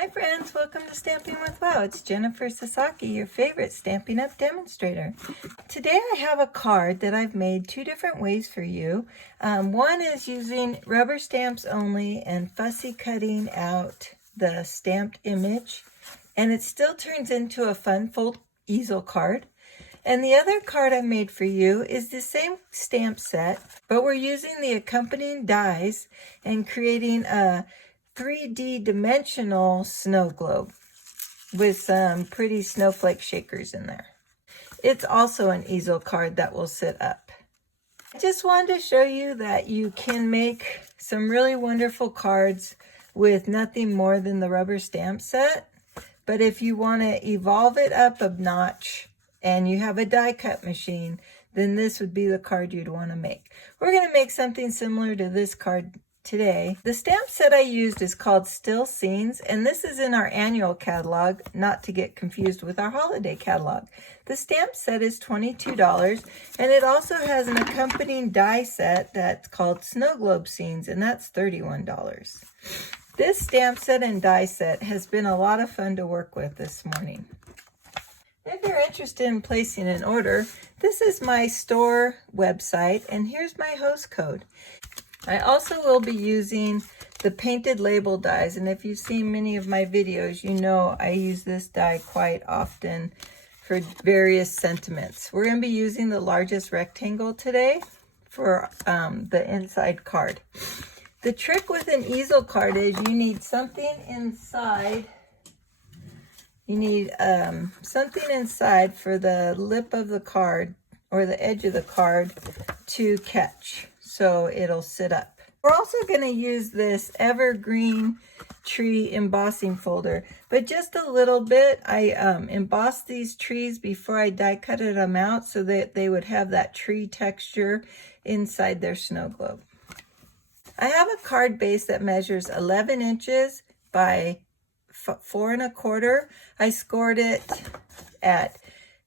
Hi friends, welcome to Stamping with Wow. It's Jennifer Sasaki, your favorite Stampin' Up demonstrator. Today I have a card that I've made two different ways for you. One is using rubber stamps only and fussy cutting out the stamped image, and it still turns into a fun fold easel card. And the other card I made for you is the same stamp set, but we're using the accompanying dies and creating a 3D dimensional snow globe with some pretty snowflake shakers in there. It's also an easel card that will sit up. I just wanted to show you that you can make some really wonderful cards with nothing more than the rubber stamp set. But if you want to evolve it up a notch and you have a die cut machine, then this would be the card you'd want to make. We're going to make something similar to this card today. The stamp set I used is called Still Scenes, and this is in our annual catalog, not to get confused with our holiday catalog. The stamp set is $22, and it also has an accompanying die set that's called Snow Globe Scenes, and that's $31. This stamp set and die set has been a lot of fun to work with this morning. If you're interested in placing an order, this is my store website, and here's my host code. I also will be using the painted label dies, and if you've seen many of my videos, you know I use this die quite often for various sentiments. We're going to be using the largest rectangle today for the inside card. The trick with an easel card is you need something inside. You need something inside for the lip of the card or the edge of the card to catch, so it'll sit up. We're also going to use this evergreen tree embossing folder, but just a little bit. I embossed these trees before I die cutted them out so that they would have that tree texture inside their snow globe. I have a card base that measures 11 inches by 4 1/4. I scored it at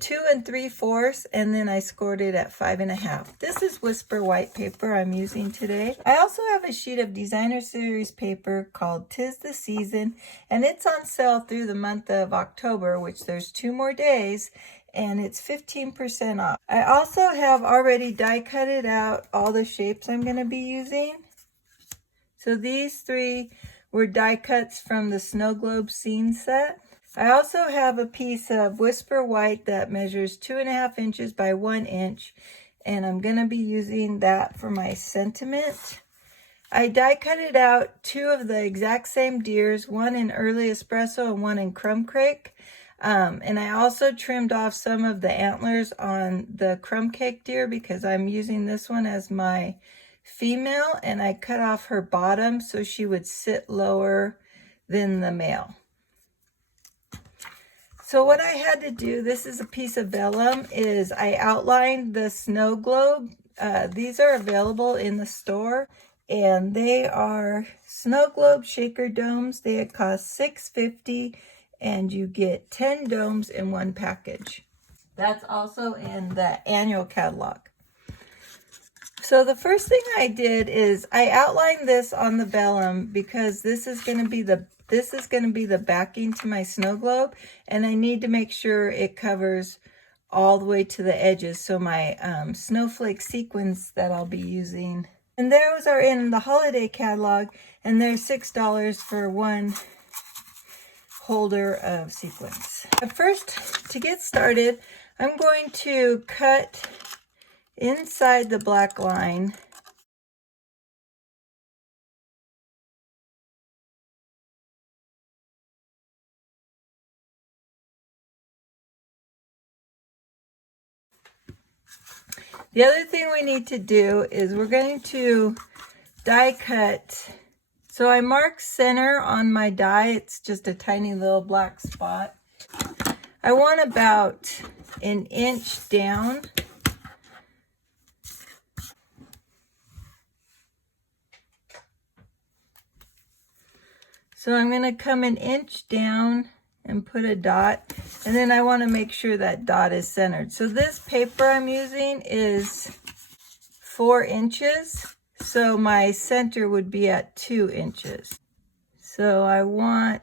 2 3/4, and then I scored it at 5 1/2. This is Whisper white paper I'm using today. I also have a sheet of designer series paper called 'Tis the Season, and it's on sale through the month of October, which there's 2 more days, and it's 15% off. I also have already die cutted out all the shapes I'm going to be using. So these 3 were die cuts from the Snow Globe Scene set. I also have a piece of Whisper White that measures 2 1/2 inches by 1 inch, and I'm going to be using that for my sentiment. I die cutted out 2 of the exact same deers, one in Early Espresso and one in Crumb Cake. And I also trimmed off some of the antlers on the Crumb Cake deer because I'm using this one as my female, and I cut off her bottom so she would sit lower than the male. So what I had to do, this is a piece of vellum, is I outlined the snow globe. These are available in the store, and they are snow globe shaker domes. They cost $6.50, and you get 10 domes in one package. That's also in the annual catalog. So the first thing I did is I outlined this on the vellum because this is going to be the backing to my snow globe, and I need to make sure it covers all the way to the edges. So my snowflake sequins that I'll be using, and those are in the holiday catalog, and they're $6 for one holder of sequins. But first, to get started, I'm going to cut inside the black line. The other thing we need to do is we're going to die cut. So I mark center on my die. It's just a tiny little black spot. I want about 1 inch down. So I'm going to come 1 inch down and put a dot, and then I want to make sure that dot is centered. So this paper I'm using is 4 inches, so my center would be at 2 inches. So I want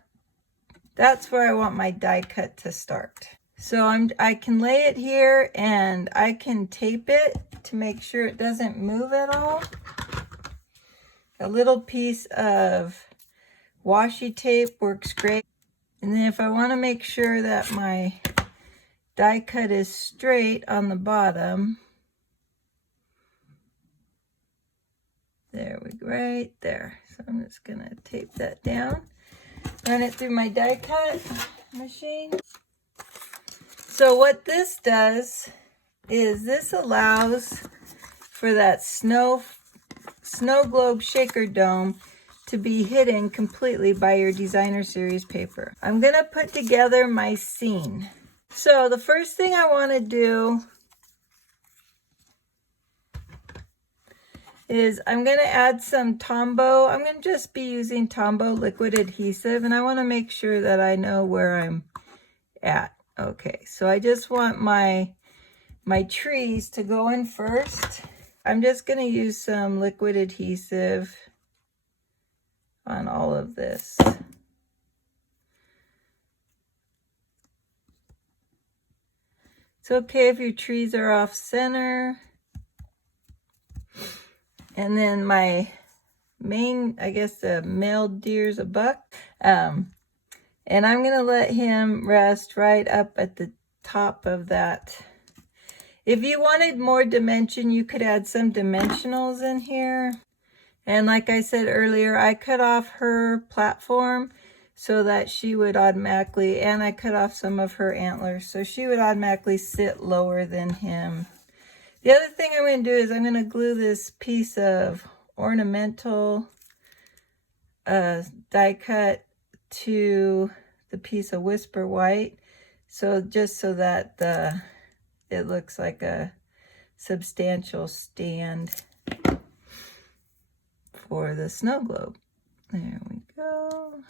That's where I want my die cut to start. So I can lay it here and I can tape it to make sure it doesn't move at all. A little piece of washi tape works great. And then if I want to make sure that my die cut is straight on the bottom, there we go, right there. So I'm just gonna tape that down, run it through my die cut machine. So what this does is this allows for that snow globe shaker dome to be hidden completely by your designer series paper. I'm gonna put together my scene. So the first thing I want to do is I'm going to add some Tombow. I'm going to just be using Tombow liquid adhesive, and I want to make sure that I know where I'm at. Okay, so I just want my trees to go in first. I'm just going to use some liquid adhesive on all of this. It's okay if your trees are off center. And then my main, I guess the male deer's a buck. And I'm going to let him rest right up at the top of that. If you wanted more dimension, you could add some dimensionals in here. And like I said earlier, I cut off her platform so that she would automatically, and I cut off some of her antlers, so she would automatically sit lower than him. The other thing I'm going to do is I'm going to glue this piece of ornamental die cut to the piece of Whisper White, so just so that it looks like a substantial stand for the snow globe. There we go.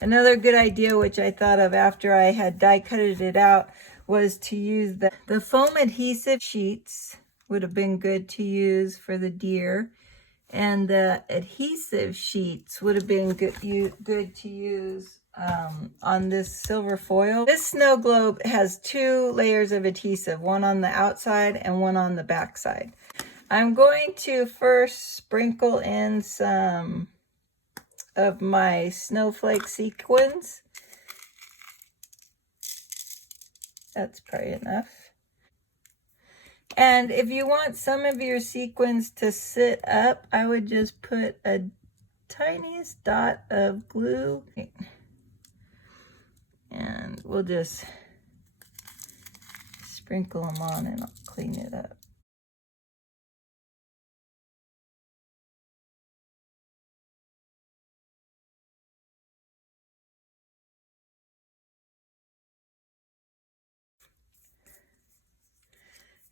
Another good idea, which I thought of after I had die cutted it out, was to use the foam adhesive sheets. Would have been good to use for the deer, and the adhesive sheets would have been good to use on this silver foil. This snow globe has 2 layers of adhesive, one on the outside and one on the back side. I'm going to first sprinkle in some of my Snowflake sequins. That's probably enough. And if you want some of your sequins to sit up, I would just put a tiniest dot of glue. And we'll just sprinkle them on and I'll clean it up.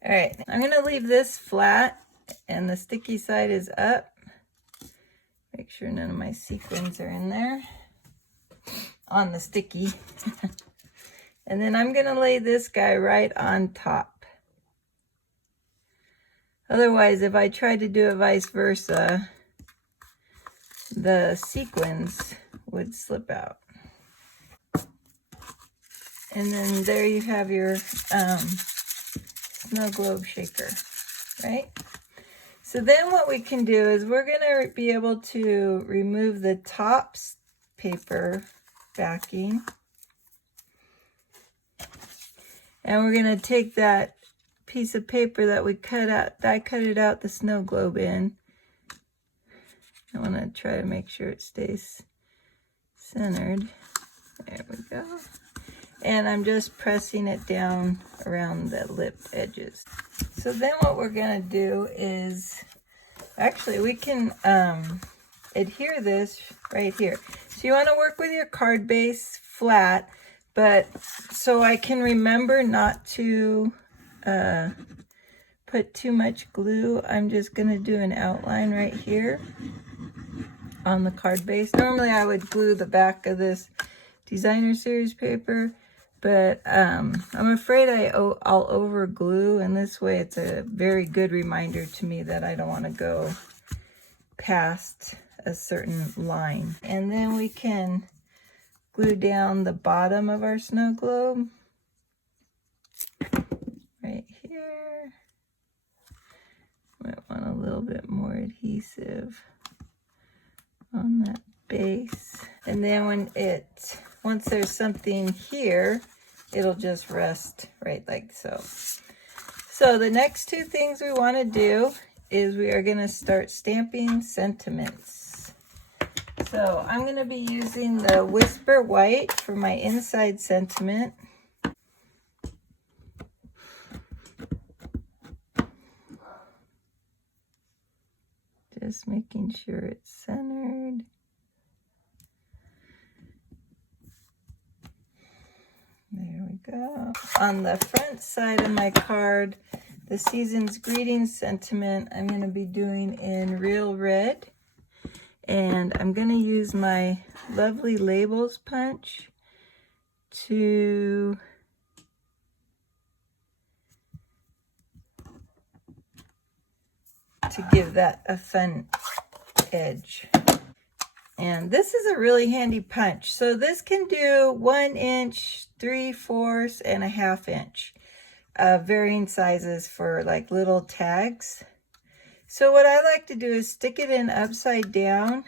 All right, I'm going to leave this flat and the sticky side is up. Make sure none of my sequins are in there on the sticky. And then I'm going to lay this guy right on top. Otherwise, if I try to do it vice versa, the sequins would slip out. And then there you have your snow globe shaker, right? So then what we can do is we're going to be able to remove the top paper backing. And we're going to take that piece of paper that we cut out, I cut it out the snow globe in. I want to try to make sure it stays centered. There we go. And I'm just pressing it down around the lip edges. So then what we're going to do is, actually we can adhere this right here. So you want to work with your card base flat, but so I can remember not to put too much glue, I'm just going to do an outline right here on the card base. Normally I would glue the back of this designer series paper, but I'm afraid I'll over glue, and this way it's a very good reminder to me that I don't want to go past a certain line. And then we can glue down the bottom of our snow globe. Right here. Might want a little bit more adhesive on that base. And then once there's something here, it'll just rest right like so. So the next two things we want to do is we are going to start stamping sentiments. So I'm going to be using the Whisper White for my inside sentiment. Just making sure it's centered. There we go. On the front side of my card, the Season's Greetings sentiment I'm going to be doing in Real Red. And I'm going to use my lovely labels punch to give that a fun edge. And this is a really handy punch. So this can do 1 inch, 3/4, and a 1/2 inch. Varying sizes for like little tags. So what I like to do is stick it in upside down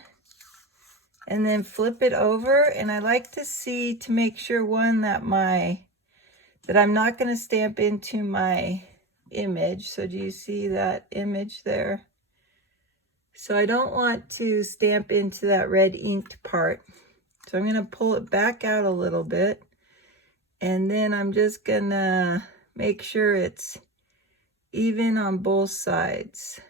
and then flip it over. And I like to see, to make sure, one, that I'm not going to stamp into my image. So do you see that image there? So I don't want to stamp into that red inked part. So I'm going to pull it back out a little bit. And then I'm just going to make sure it's even on both sides.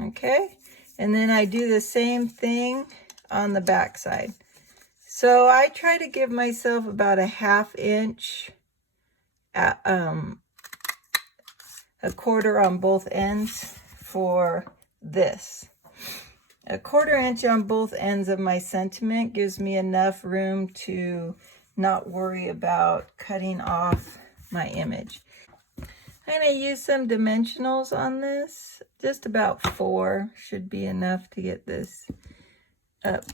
Okay. And then I do the same thing on the back side. So I try to give myself about a 1/2 inch, a quarter on both ends for this. A 1/4 inch on both ends of my sentiment gives me enough room to not worry about cutting off my image. I'm going to use some dimensionals on this. Just about 4 should be enough to get this up.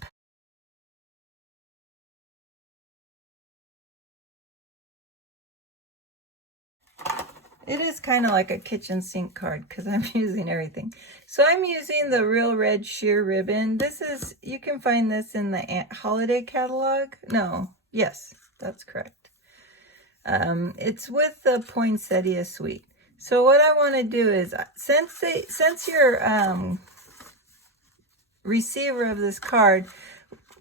It is kind of like a kitchen sink card because I'm using everything. So I'm using the Real Red Shear Ribbon. This is, you can find this in the holiday catalog. No, yes, that's correct. It's with the Poinsettia Suite. So what I want to do is, since your receiver of this card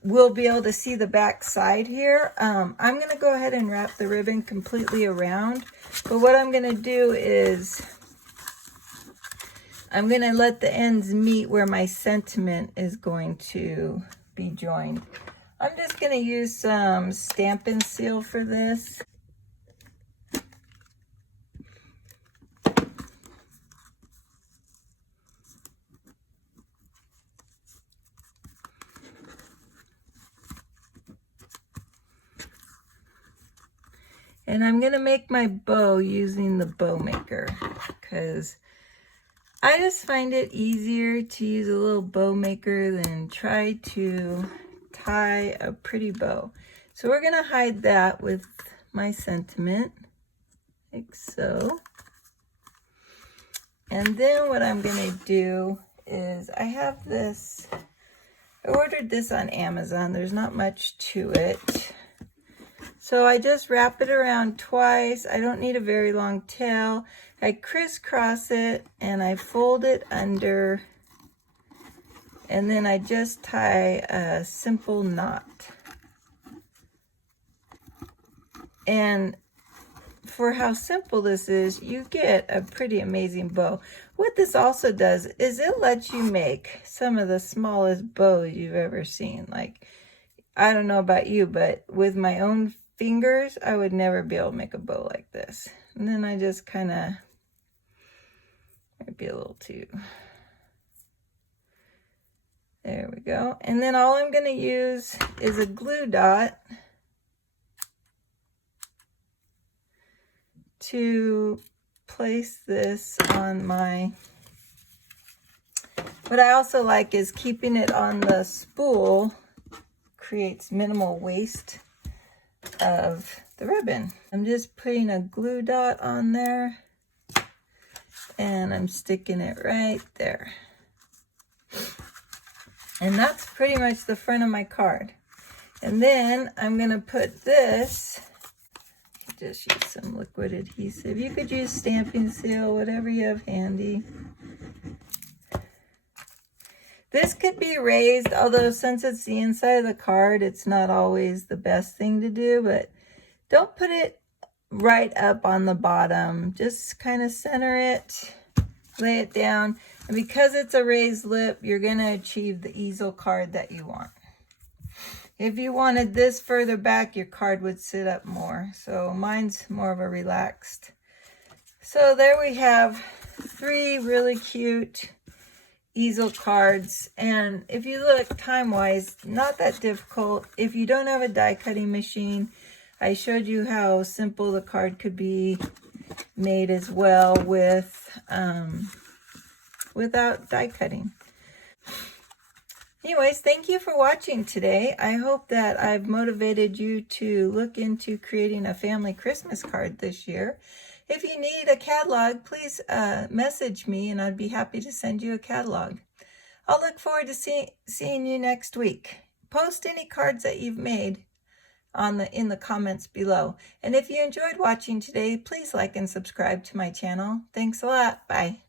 will be able to see the back side here, I'm going to go ahead and wrap the ribbon completely around. But what I'm going to do is I'm going to let the ends meet where my sentiment is going to be joined. I'm just going to use some Stampin' Seal for this. And I'm going to make my bow using the bow maker because I just find it easier to use a little bow maker than try to tie a pretty bow. So we're going to hide that with my sentiment, like so. And then what I'm going to do is I have this, I ordered this on Amazon. There's not much to it. So I just wrap it around twice. I don't need a very long tail. I crisscross it and I fold it under, and then I just tie a simple knot. And for how simple this is, you get a pretty amazing bow. What this also does is it lets you make some of the smallest bows you've ever seen. Like, I don't know about you, but with my own fingers, I would never be able to make a bow like this. And then I just kind of, might be a little too, there we go. And then all I'm going to use is a glue dot to place this on my, what I also like is keeping it on the spool creates minimal waste of the ribbon. I'm just putting a glue dot on there and I'm sticking it right there. And that's pretty much the front of my card. And then I'm going to put this, just use some liquid adhesive. You could use stamping seal, whatever you have handy. This could be raised, although since it's the inside of the card, it's not always the best thing to do, but don't put it right up on the bottom. Just kind of center it, lay it down. And because it's a raised lip, you're going to achieve the easel card that you want. If you wanted this further back, your card would sit up more. So mine's more of a relaxed. So there we have 3 really cute easel cards. And if you look time-wise, not that difficult. If you don't have a die cutting machine, I showed you how simple the card could be made as well with without die cutting. Anyways, thank you for watching today. I hope that I've motivated you to look into creating a family Christmas card this year. If you need a catalog, please message me and I'd be happy to send you a catalog. I'll look forward to seeing you next week. Post any cards that you've made in the comments below. And if you enjoyed watching today, please like and subscribe to my channel. Thanks a lot. Bye.